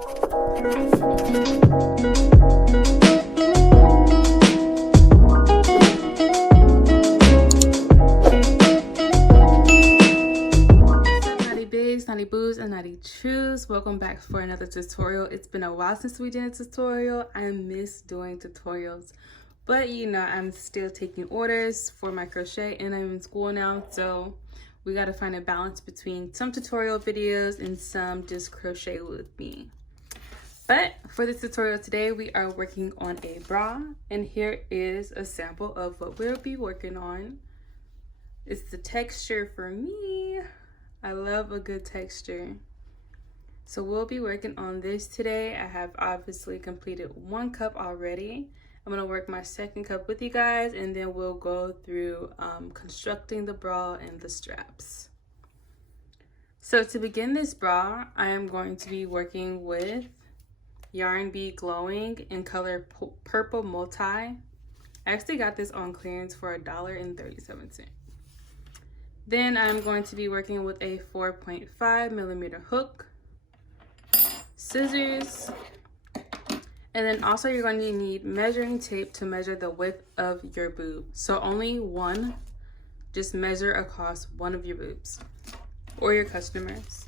Naughty boos and naughty chews, welcome back for another tutorial. It's been a while since we did a tutorial. I miss doing tutorials, but you know, I'm still taking orders for my crochet and I'm in school now, so we got to find a balance between some tutorial videos and some just crochet with me. But for this tutorial today, we are working on a bra, and here is a sample of what we'll be working on. It's the texture for me. I love a good texture. So we'll be working on this today. I have obviously completed one cup already. I'm gonna work my second cup with you guys, and then we'll go through constructing the bra and the straps. So to begin this bra, I am going to be working with Yarn Bee Glowing in color Purple Multi. I actually got this on clearance for $1.37. Then I'm going to be working with a 4.5mm hook, scissors, and then also you're going to need measuring tape to measure the width of your boob. So only one, just measure across one of your boobs or your customers.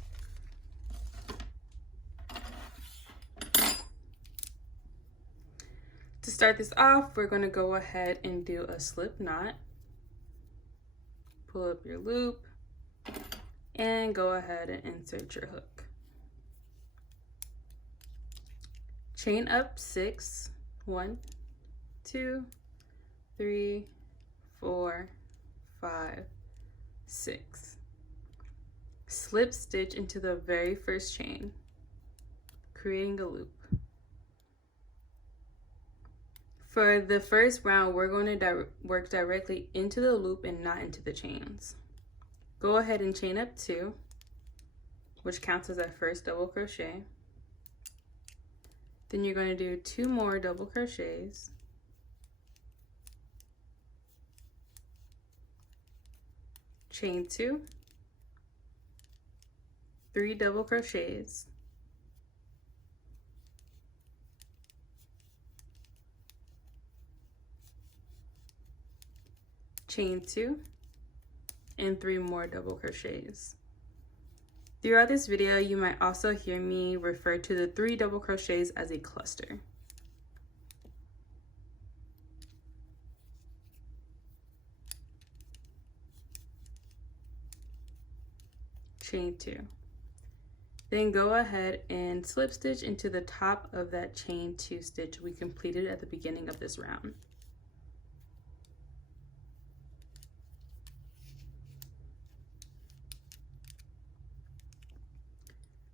To start this off, we're going to go ahead and do a slip knot. Pull up your loop and go ahead and insert your hook. Chain up 6, 1, 2, 3, 4, 5, 6. Slip stitch into the very first chain, creating a loop. For the first round, we're going to work directly into the loop and not into the chains. Go ahead and chain up 2, which counts as our first double crochet. Then you're going to do 2 more double crochets. Chain 2, 3 double crochets. Chain 2, and 3 more double crochets. Throughout this video, you might also hear me refer to the 3 double crochets as a cluster. Chain 2. Then go ahead and slip stitch into the top of that chain 2 stitch we completed at the beginning of this round.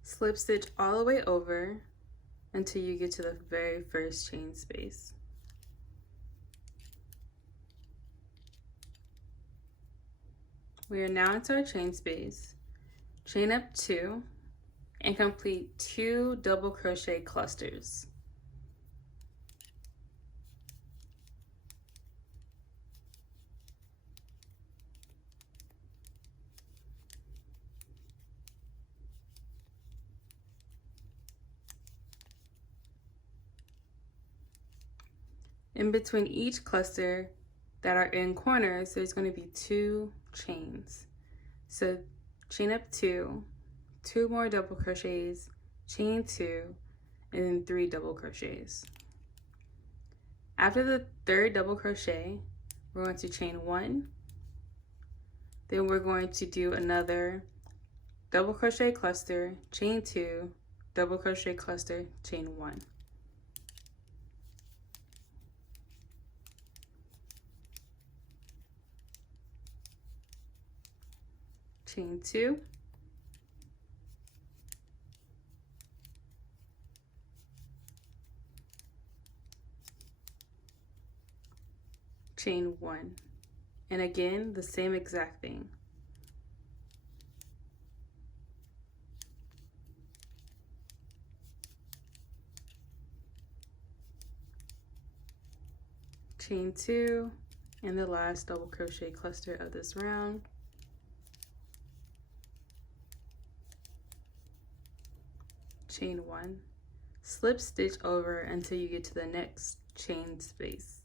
Slip stitch all the way over until you get to the very first chain space. We are now into our chain space. Chain up 2 and complete 2 double crochet clusters. In between each cluster that are in corners, there's going to be 2 chains. So chain up 2, 2 more double crochets, chain 2, and then 3 double crochets. After the 3rd double crochet, we're going to chain 1. Then we're going to do another double crochet cluster, chain 2, double crochet cluster, chain 1. Chain 2, chain 1, and again the same exact thing. Chain 2 and the last double crochet cluster of this round. Chain 1, slip stitch over until you get to the next chain space.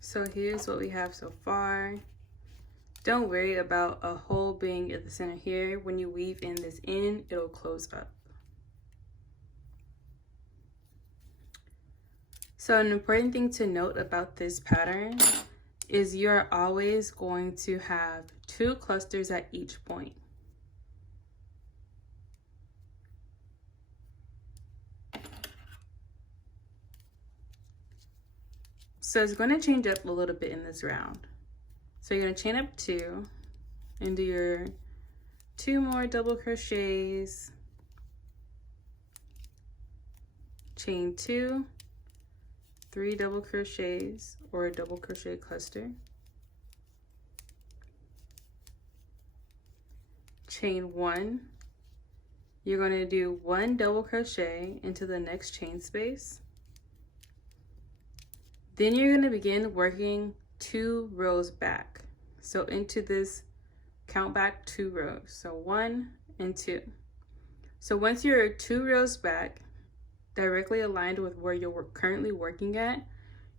So here's what we have so far. Don't worry about a hole being at the center here. When you weave in this end, it'll close up. So an important thing to note about this pattern is you're always going to have 2 clusters at each point. So it's going to change up a little bit in this round. So you're going to chain up 2 and do your 2 more double crochets, chain 2, 3 double crochets or a double crochet cluster, chain 1. You're going to do 1 double crochet into the next chain space. Then you're going to begin working 2 rows back. So into this, count back 2 rows. So 1 and 2. So once you're 2 rows back, directly aligned with where you're currently working at,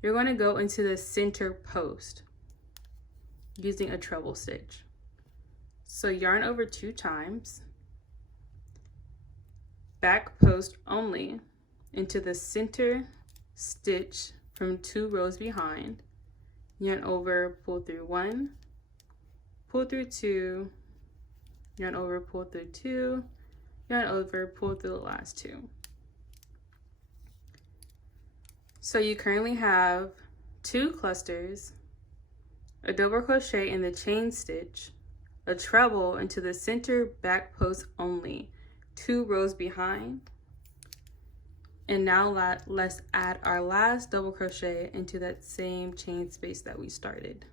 you're going to go into the center post using a treble stitch. So yarn over 2 times, back post only into the center stitch from 2 rows behind, yarn over, pull through 1, pull through 2, yarn over, pull through 2, yarn over, pull through the last 2. So you currently have 2 clusters, a double crochet in the chain stitch, a treble into the center back post only, 2 rows behind. And now let's add our last double crochet into that same chain space that we started.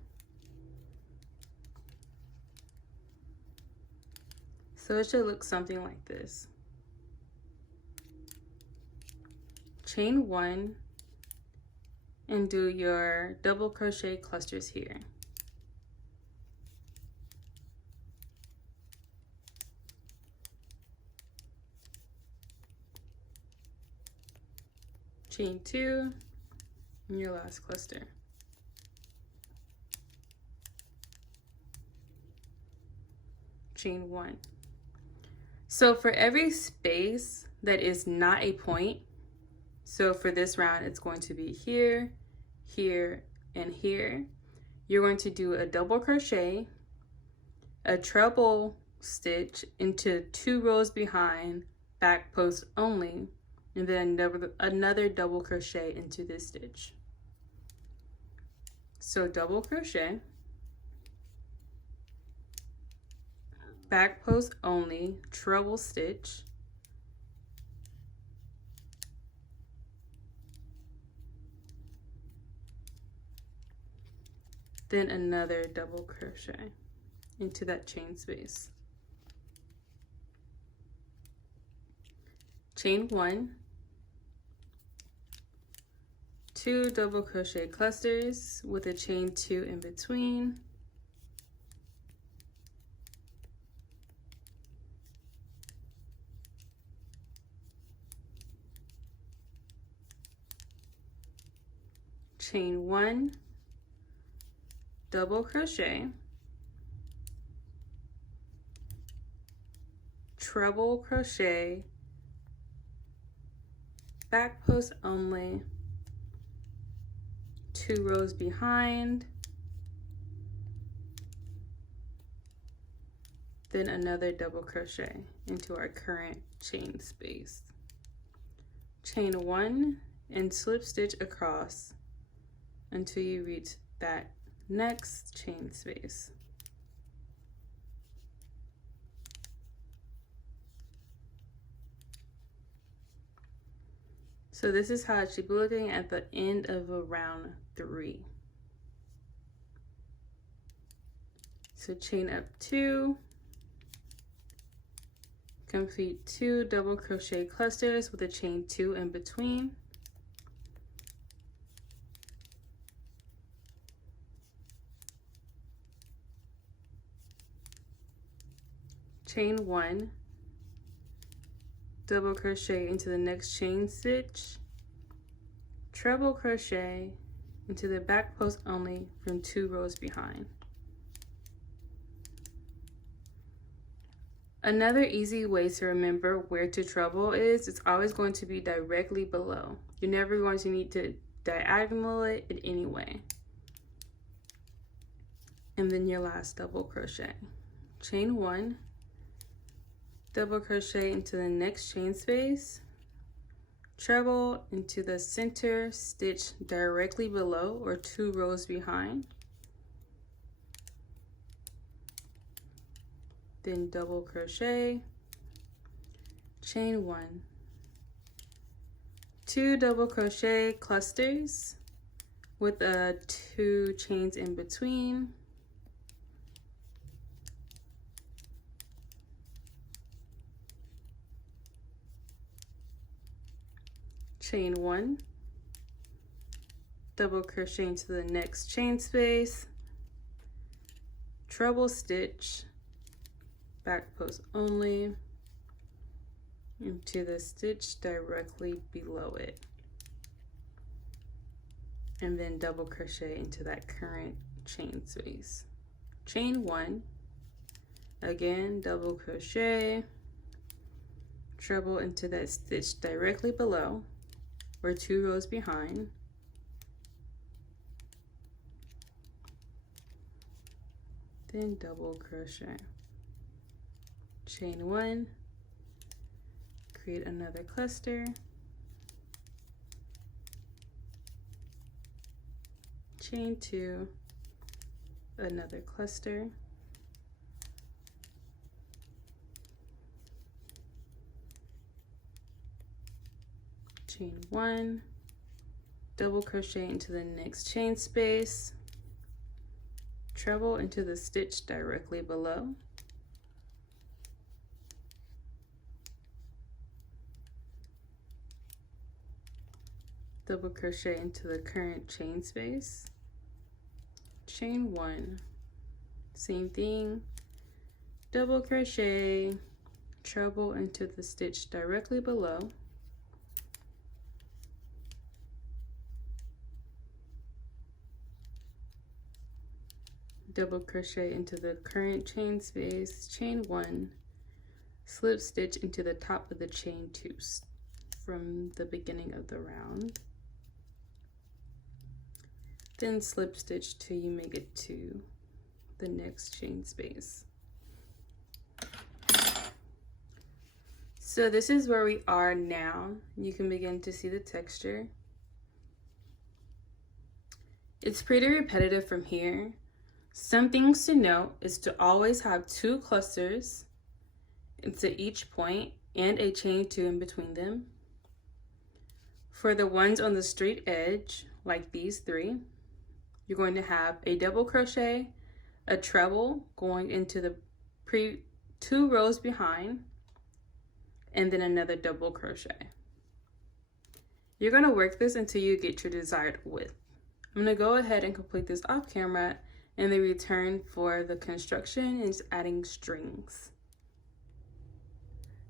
So it should look something like this. Chain 1 and do your double crochet clusters here. Chain 2 and your last cluster. Chain 1. So for every space that is not a point, so for this round it's going to be here, here, and here, you're going to do a double crochet, a treble stitch into 2 rows behind, back post only, and then another double crochet into this stitch. So double crochet, back post only, treble stitch, then another double crochet into that chain space. Chain 1, 2 double crochet clusters with a chain 2 in between, chain 1, double crochet, treble crochet, back post only, 2 rows behind, then another double crochet into our current chain space. Chain 1 and slip stitch across until you reach that next chain space. So this is how it should be looking at the end of a round 3. So chain up 2, complete 2 double crochet clusters with a chain 2 in between, chain 1, double crochet into the next chain stitch, treble crochet into the back post only from 2 rows behind. Another easy way to remember where to treble is it's always going to be directly below. You're never going to need to diagonal it in any way. And then your last double crochet. Chain 1, double crochet into the next chain space, treble into the center stitch directly below or 2 rows behind, then double crochet, chain 1, 2 double crochet clusters with 2 chains in between, chain 1, double crochet into the next chain space, treble stitch, back post only, into the stitch directly below it, and then double crochet into that current chain space. Chain 1, again double crochet, treble into that stitch directly below or 2 rows behind, then double crochet, chain 1, create another cluster, chain 2, another cluster, chain 1, double crochet into the next chain space, treble into the stitch directly below, double crochet into the current chain space, chain 1, same thing, double crochet, treble into the stitch directly below, double crochet into the current chain space, chain 1, slip stitch into the top of the chain 2 from the beginning of the round, then slip stitch till you make it to the next chain space. So this is where we are now. You can begin to see the texture. It's pretty repetitive from here. Some things to note is to always have 2 clusters into each point and a chain 2 in between them. For the ones on the straight edge, like these 3, you're going to have a double crochet, a treble going into the 2 rows behind, and then another double crochet. You're going to work this until you get your desired width. I'm going to go ahead and complete this off camera and then return for the construction and just adding strings.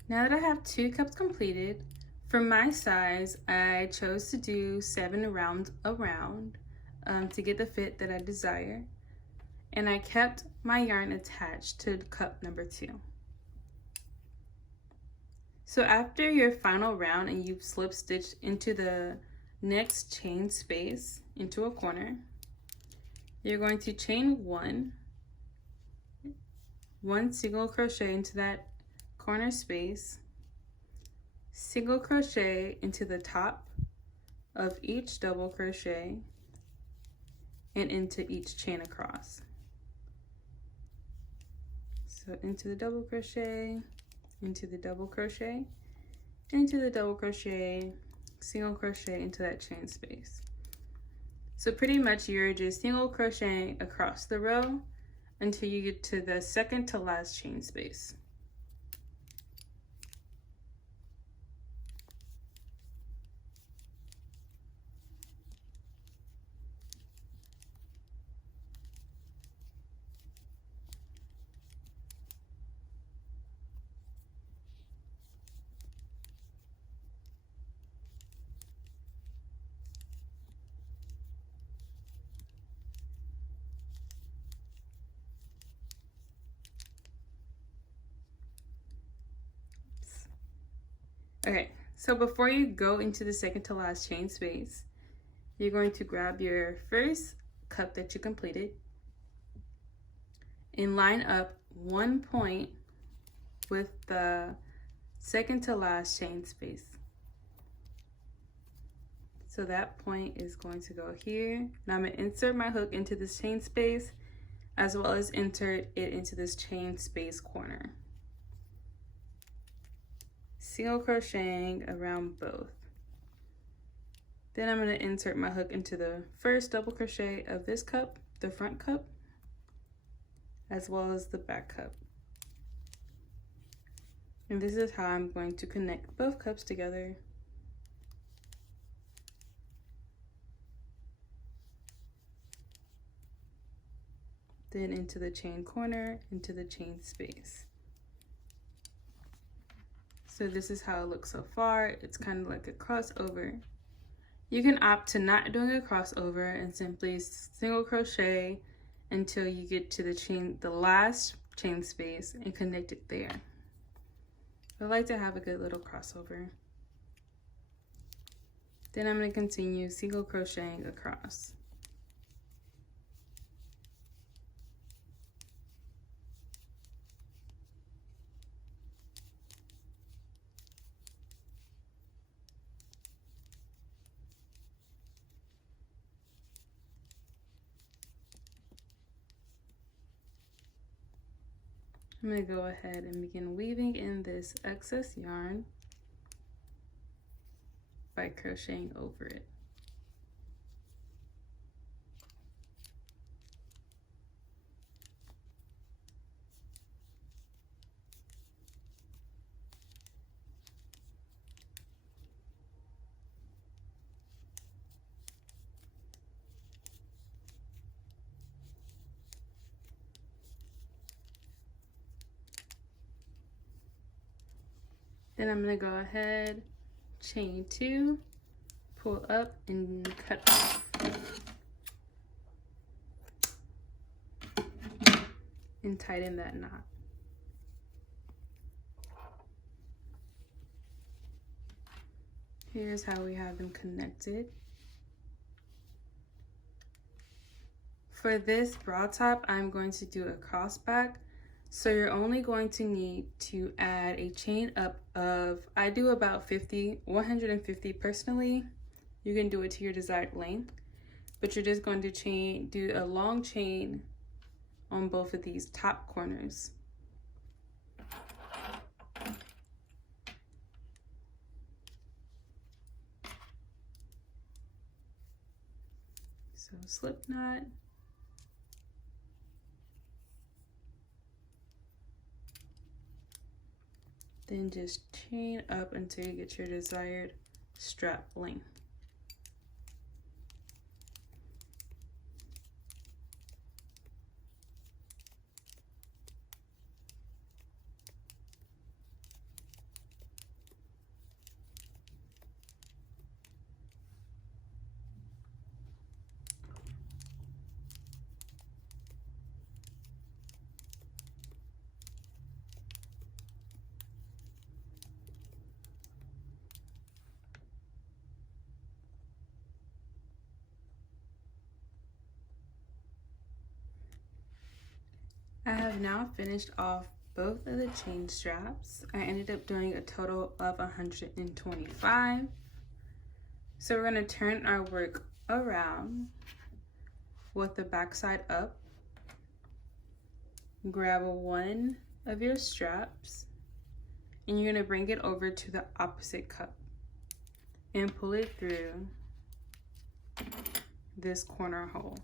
Now that I have 2 cups completed, for my size, I chose to do 7 rounds around to get the fit that I desire. And I kept my yarn attached to cup number 2. So after your final round and you've slip stitched into the next chain space into a corner, you're going to chain 1 single crochet into that corner space, single crochet into the top of each double crochet and into each chain across. So into the double crochet, into the double crochet, into the double crochet, single crochet into that chain space. So pretty much you're just single crocheting across the row until you get to the second to last chain space. Okay, so before you go into the second to last chain space, you're going to grab your first cup that you completed and line up one point with the second to last chain space. So that point is going to go here, and I'm going to insert my hook into this chain space as well as insert it into this chain space corner. Single crocheting around both. Then I'm going to insert my hook into the first double crochet of this cup, the front cup, as well as the back cup. And this is how I'm going to connect both cups together. Then into the chain corner, into the chain space. So this is how it looks so far. It's kind of like a crossover. You can opt to not doing a crossover and simply single crochet until you get to the last chain space and connect it there. I like to have a good little crossover. Then I'm going to continue single crocheting across. I'm going to go ahead and begin weaving in this excess yarn by crocheting over it. Then I'm going to go ahead, chain 2, pull up and cut off. And tighten that knot. Here's how we have them connected. For this bra top, I'm going to do a cross back. So you're only going to need to add a chain up of, I do about 150 personally. You can do it to your desired length, but you're just going to do a long chain on both of these top corners. So slip knot. Then just chain up until you get your desired strap length. I have now finished off both of the chain straps. I ended up doing a total of 125. So we're going to turn our work around with the back side up. Grab one of your straps and you're going to bring it over to the opposite cup and pull it through this corner hole.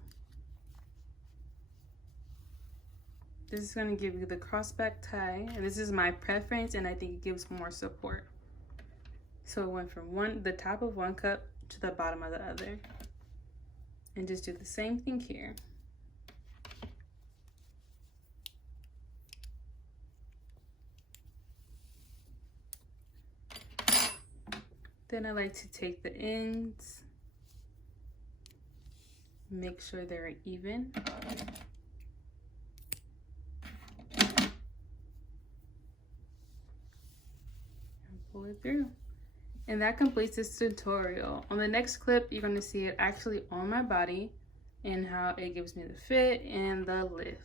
This is going to give you the crossback tie, and this is my preference, and I think it gives more support. So it went from the top of one cup to the bottom of the other. And just do the same thing here. Then I like to take the ends, make sure they're even. Pull it through. And that completes this tutorial. On the next clip, you're going to see it actually on my body and how it gives me the fit and the lift.